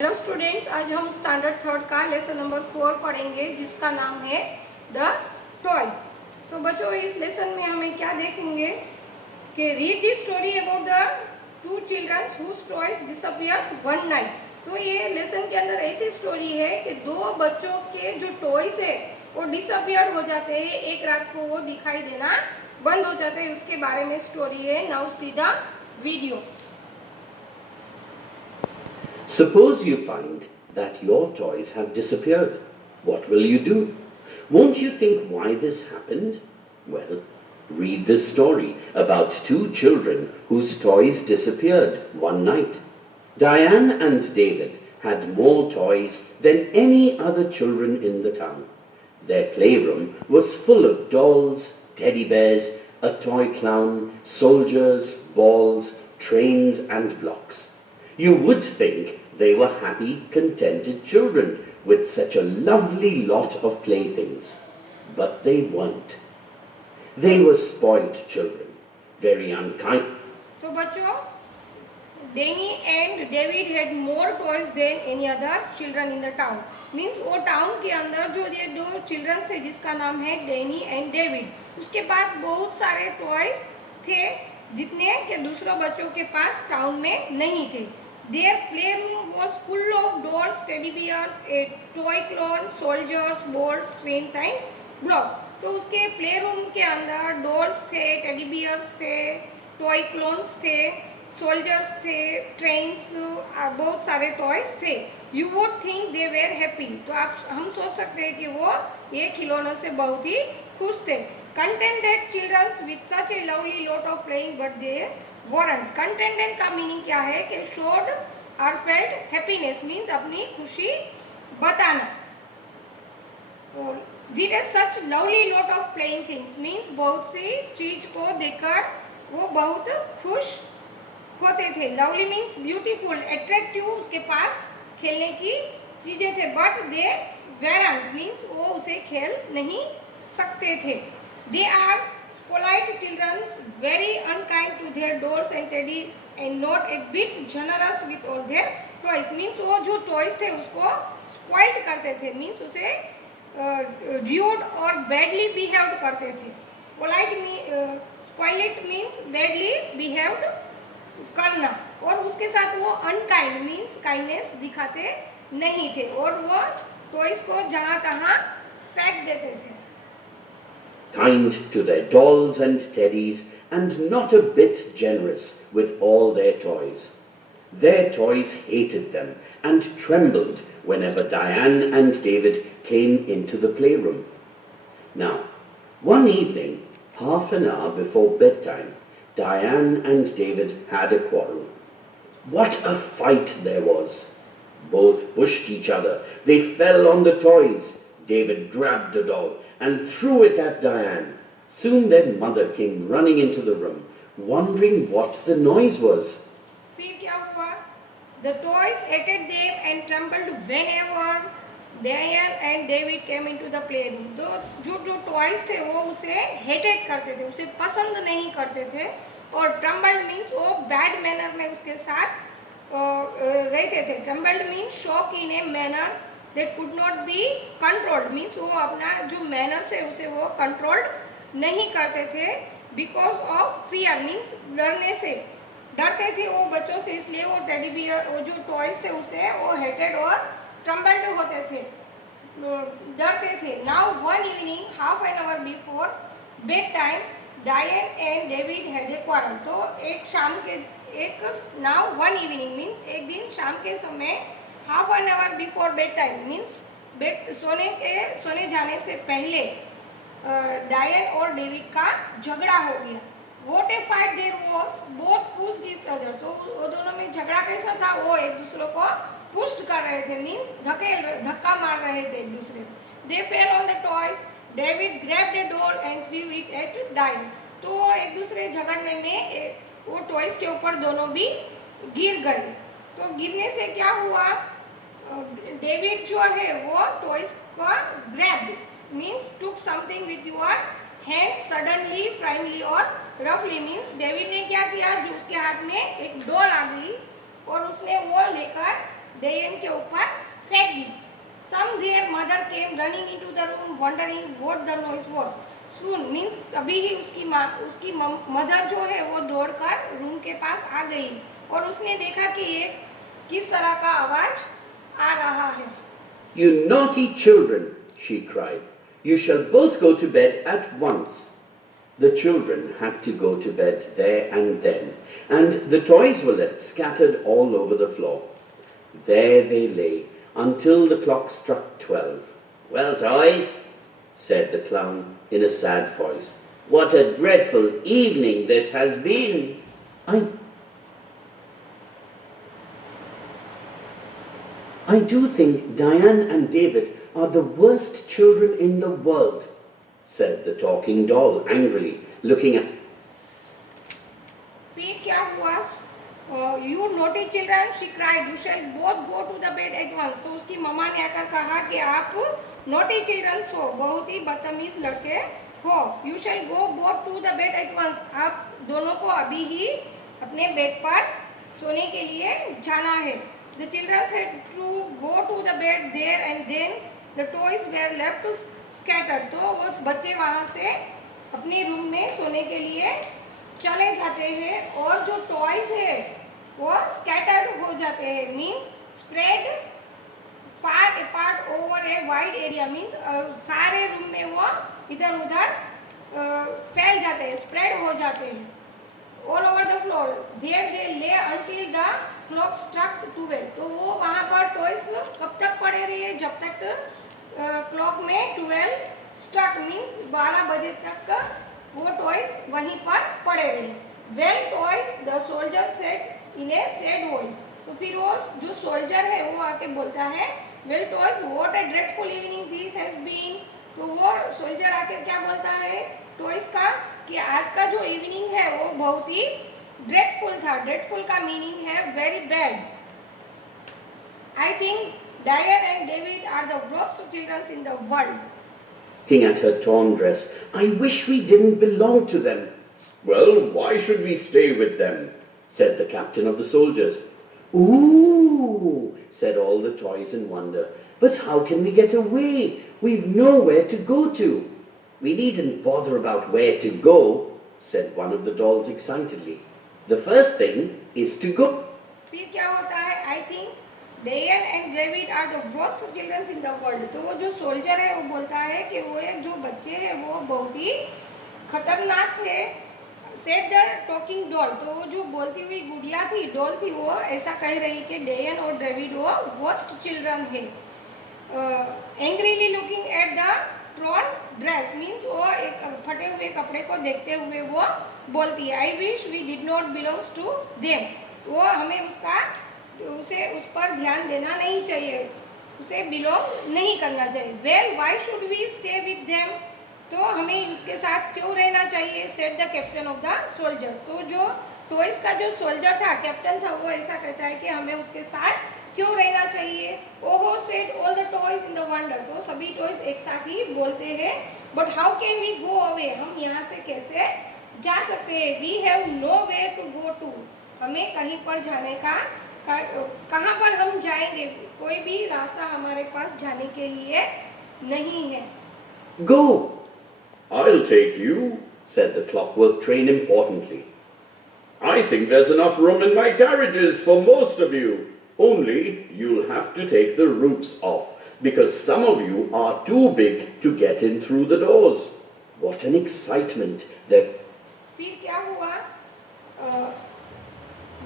Hello students, आज हम standard third का लेसन नंबर 4 पढ़ेंगे जिसका नाम है द टॉयज। तो बच्चों, इस लेसन में हमें क्या देखेंगे कि read the story about the two children whose toys disappeared one night. तो ये लेसन के अंदर ऐसी स्टोरी है कि दो बच्चों के जो टॉयज है वो डिसअपियर हो जाते हैं, एक रात को वो दिखाई देना बंद हो जाते हैं। उसके बारे में स्टोरी है। Now see the video. Suppose you find that your toys have disappeared. What will you do? Won't you think why this happened? Well, read this story about two children whose toys disappeared one night. Diane and David had more toys than any other children in the town. Their playroom was full of dolls, teddy bears, a toy clown, soldiers, balls, trains and blocks. You would think they were happy, contented children with such a lovely lot of playthings. But they weren't. They were spoiled children, very unkind. तो बच्चों, Danny and David had more toys than any other children in the town. Means वो town के अंदर जो ये दो children थे जिसका नाम है डैनी एंड डेविड, उसके पास बहुत सारे टॉयज थे जितने के दूसरों बच्चों के पास टाउन में नहीं थे। Their playroom was full of dolls, teddy bears, a toy clone, soldiers, balls, trains and blocks. तो उसके प्ले रूम के अंदर डॉल्स थे, टेडी बियर्स थे, टॉय क्लोन्स थे, सोल्जर्स थे, ट्रेन्स, बहुत सारे टॉयज थे। You would think they were happy. तो हम सोच सकते हैं कि वो ये खिलौनों से बहुत ही खुश थे। Contented childrens with such a lovely lot of playing but they weren't. Contented का मीनिंग क्या है कि शोड और फेल्ट हैप्पीनेस, मीन्स अपनी खुशी बताना। With A such lovely lot of playing things, means बहुत सी चीज को देखकर वो बहुत खुश होते थे। लवली मीन्स ब्यूटीफुल, अट्रैक्टिव, उसके पास खेलने की चीजें थे। बट दे वेरंट मीन्स वो उसे खेल नहीं सकते थे। They are polite children, very unkind to their dolls and teddies and not a bit generous with all their toys. Means वो जो toys थे उसको spoiled करते थे, means उसे rude और badly behaved करते थे। polite spoiled means badly behaved करना, और उसके साथ वो unkind means kindness दिखाते नहीं थे, और वो toys को जहाँ तहाँ फेंक देते थे। Kind to their dolls and teddies, and not a bit generous with all their toys. Their toys hated them and trembled whenever Diane and David came into the playroom. Now, one evening, half an hour before bedtime, Diane and David had a quarrel. What a fight there was! Both pushed each other. They fell on the toys. David grabbed the doll and threw it at Diane. Soon their mother came running into the room, wondering what the noise was. फिर क्या हुआ? The toys hated them and trembled whenever Diane and David came into the playroom. तो जो toys थे वो उसे hated करते थे, उसे पसंद नहीं करते थे, और trembled means वो bad manner में उसके साथ रहते थे। Trembled means shock in a manner that could not be controlled, means वो अपना जो manners है उसे वो controlled नहीं करते थे। Because of fear means डरने से, डरते थे वो बच्चों से, इसलिए वो टेडी बियर, वो जो टॉयज थे उसे वो हेटेड और ट्रम्बल्ड होते थे, डरते थे। Now one evening half an hour before bed time Diane and David had a quarrel. तो नाउ वन इवनिंग मीन्स एक दिन शाम के समय, half an hour before bed time means सोने जाने से पहले डायन और डेविड का झगड़ा हो गया। What a fight there was, both pushed each other। तो वो दोनों में झगड़ा कैसा था? वो एक दूसरे को पुष्ट कर रहे थे, मीन्स धक्का मार रहे थे एक दूसरे को। They fell on the toys. David grabbed a doll and threw it at Diane। तो एक दूसरे झगड़ने में वो टॉयज के ऊपर दोनों भी गिर गए। तो गिरने से क्या हुआ? डेविड जो है वो टॉयज का grab means took something with your hand suddenly, primarily और रफली, मीन्स डेविड ने क्या किया, जो उसके हाथ में एक डॉल आ गई और उसने वो लेकर डेयन के ऊपर फेंक दी. Some their mother came running into the room wondering what the noise was. Soon means तभी ही उसकी मदर जो है वो दौड़कर रूम के पास आ गई और उसने देखा कि ये किस तरह का आवाज आ रहा है. You naughty children, she cried. You shall both go to bed at once. The children had to go to bed there and then, and the toys were left scattered all over the floor. There they lay until the clock struck 12. Well, toys, said the clown in a sad voice, what a dreadful evening this has been. I do think Diane and David are the worst children in the world, said the talking doll angrily, looking at... फिर क्या हुआ? You naughty children, she cried. You shall both go to the bed at once. तो उसकी मम्मा ने आकर कहा कि आप naughty children हो, बहुत ही बदतमीज लड़के हो. You shall go both to the bed at once. आप दोनों को अभी ही अपने बेड पर सोने के लिए जाना है. The children had to go to the bed there and then the toys were left scattered. तो वो बच्चे वहाँ से अपने रूम में सोने के लिए चले जाते हैं और जो टॉयज है वो स्कैटर्ड हो जाते हैं. Means spread far apart over a wide area. Means सारे रूम में वो इधर उधर फैल जाते हैं, स्प्रेड हो जाते हैं. All over the floor there they lay until the clock struck 12. तो वो वहाँ पर टॉयज कब तक पड़े रहे? जब तक क्लॉक में 12 स्ट्रक मीन्स 12 बजे तक वो टॉयज वहीं पर पड़े रहे. Well toys the soldier said in A sad voice. तो फिर वो जो सोल्जर है वो आके बोलता है well toys what a dreadful evening this has been. तो वो सोल्जर आके क्या बोलता है टॉयज का कि आज का जो इवनिंग है वो बहुत ही ड्रेडफुल था. ड्रेडफुल का मीनिंग है very bad. I think Diane and David are the worst childrens in the world. Looking at her torn dress, I wish we didn't belong to them. Well, why should we stay with them? Said the captain of the soldiers. Ooh, said all the toys in wonder. But how can we get away? We've nowhere to go to. We needn't bother about where to go, said one of the dolls excitedly. The first thing is to go. फिर क्या होता है? I think Diane and David are the worst childrens in the world. तो वो जो soldier है वो बोलता है कि वो एक जो बच्चे हैं वो बहुत ही खतरनाक है. Said the talking doll. तो वो जो बोलती हुई गुड़िया थी, डॉल थी, वो ऐसा कह रही कि डेयन और डेविड वो वर्स्ट चिल्ड्रन है. Angrily looking at the Tron dress means वो एक फटे हुए कपड़े को देखते हुए वो बोलती है I wish we did not belongs to them. वो हमें उस पर ध्यान देना नहीं चाहिए, उसे बिलोंग नहीं करना चाहिए. Well why should we stay with them. तो हमें उसके साथ क्यों रहना चाहिए? Said the captain of the soldiers. तो जो टॉयज का जो सोल्जर था, कैप्टन था, वो ऐसा कहता है कि हमें उसके साथ क्यों रहना चाहिए. ओहो said all the toys in the wonder. तो सभी टॉयज एक साथ ही बोलते हैं but how can we go away. हम यहाँ से कैसे जा सकते हैं? We have nowhere to go to. हमें कहीं पर जाने का कहाँ पर हम जाएंगे? कोई भी रास्ता हमारे पास जाने के लिए नहीं है. Go! I'll take you, said the clockwork train importantly. I think there's enough room in my carriages for most of you. Only you'll have to take the roofs off, because some of you are too big to get in through the doors. What an excitement! फिर क्या हुआ?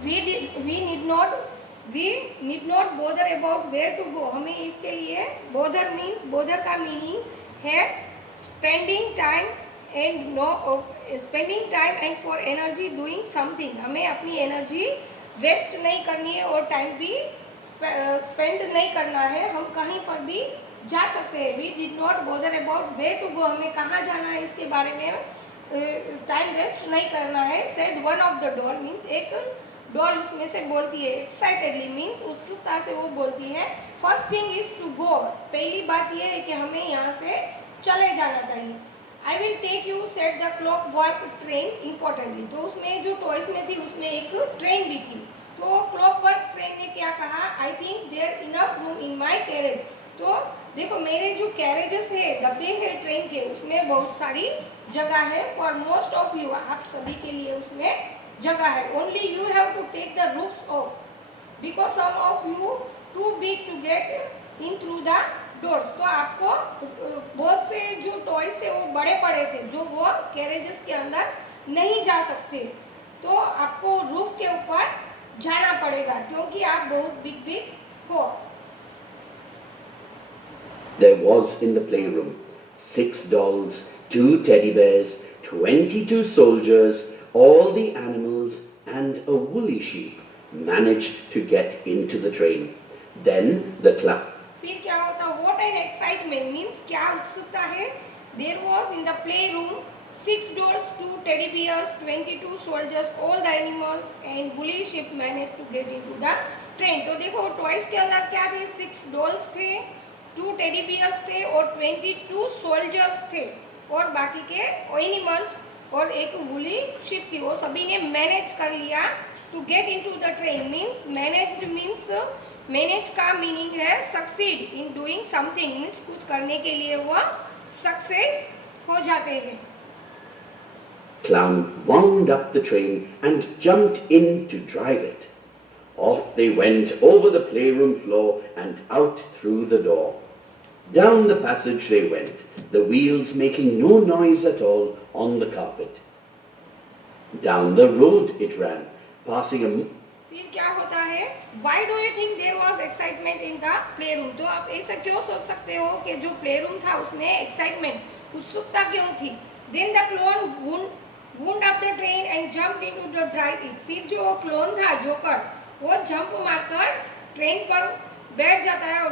We need not bother about where to go. हमें इसके लिए bother का meaning है spending time and for energy doing something. हमें अपनी एनर्जी वेस्ट नहीं करनी है और टाइम भी स्पेंड नहीं करना है. हम कहीं पर भी जा सकते हैं. We did not bother about where to go. हमें कहाँ जाना है इसके बारे में टाइम वेस्ट नहीं करना है. Said one of the doll means एक डॉल उसमें से बोलती है एक्साइटेडली मीन्स उत्सुकता से वो बोलती है first thing is to go. पहली बात ये है कि हमें यहाँ से चले जाना चाहिए. I will take you set the clockwork train importantly. तो उसमें जो टॉयज में थी उसमें एक ट्रेन भी थी. तो तो क्लॉकवर्क ट्रेन ने क्या कहा, I think there enough room in my carriage. तो देखो मेरे जो कैरेजेस है, डब्बे है ट्रेन के, उसमें बहुत सारी जगह है। फॉर मोस्ट ऑफ यू, आप सभी के लिए उसमें जगह है। Only you have to take the roofs off because some of you too big to get in through the doors. तो आपको बहुत से जो टॉयज थे वो बड़े पड़े थे, जो वो कैरेजेस के अंदर नहीं जा सकते। तो आपको रूफ के ऊपर जाना पड़ेगा क्योंकि आप बहुत बिग बिग हो। There was in the playroom 6 dolls, 2 teddy bears, 22 soldiers, all the animals, and a woolly sheep managed to get into the train. Then the clap. फिर क्या होता, व्हाट एन एक्साइटमेंट मीन्स क्या उत्सुकता है। There was in the play room 6 dolls, 2 teddy bears, 22 soldiers, all the animals and woolly sheep managed to get into the train। तो देखो toys के अंदर क्या थे, 6 dolls थे, 2 teddy bears थे और 22 soldiers थे और बाकी के एनिमल्स और एक वुली शिप थी। वो सभी ने मैनेज कर लिया to get into the train. Means managed means, manage का मीनिंग है succeed in doing something, means कुछ करने के लिए वो सक्सेस हो जाते हैं। Clown wound up the train and jumped in to drive it. Off they went over the playroom floor and out through the door. Down the passage they went, the wheels making no noise at all on the carpet. Down the road it ran, passing a... फिर क्या होता है, why do you think there was excitement in the play room. तो आप ऐसा क्यों सोच सकते हो कि जो प्ले रूम था उसमें एक्साइटमेंट, उत्सुकता क्यों थी। Then the clone wound up the train and jumped into the drive it. फिर जो क्लोन था जोकर, वो जंप मारकर ट्रेन पर बैठ जाता है और